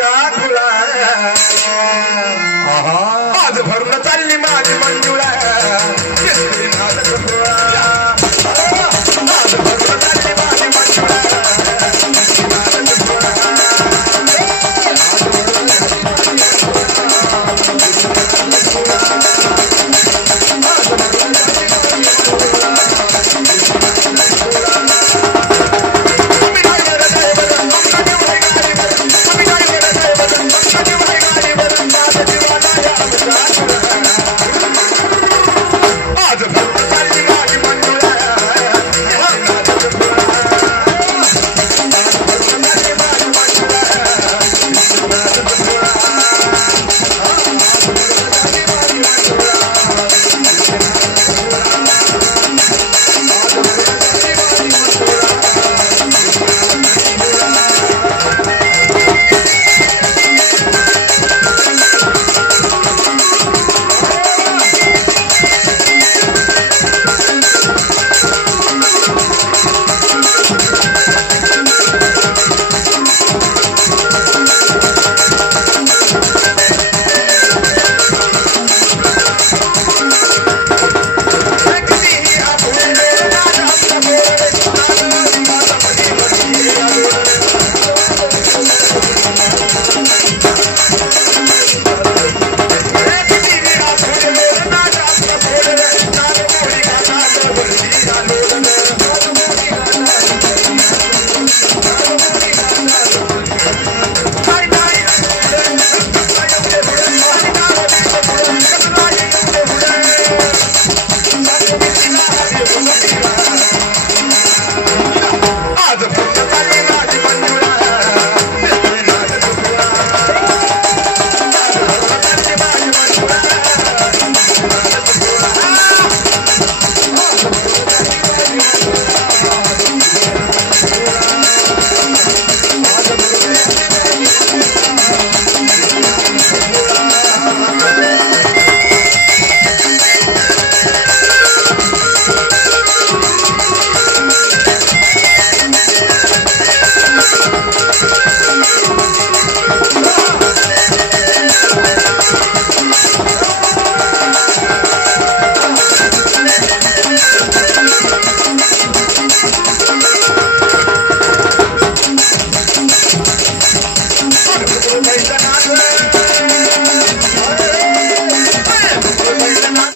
Jack.